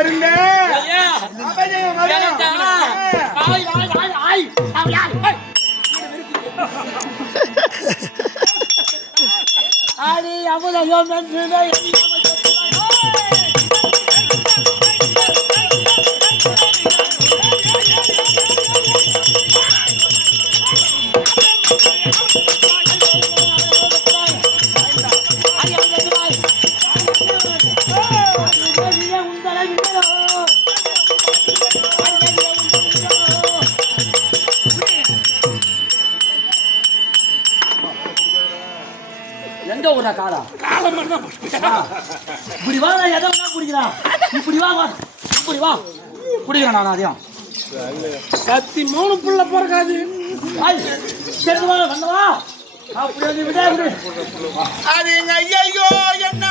வருங்க ஆடி அமுதம் எங்க ஊரா காலம் இப்படி வா நான் எதை வேணா குடிக்கிறான் இப்படி வா இப்படி வா குடிக்கிறேன் நான் அதையும் சத்தி 3 புள்ள பிறக்காது சரி வா வந்தவா அப்படி வந்து விட அது ஐயோ என்ன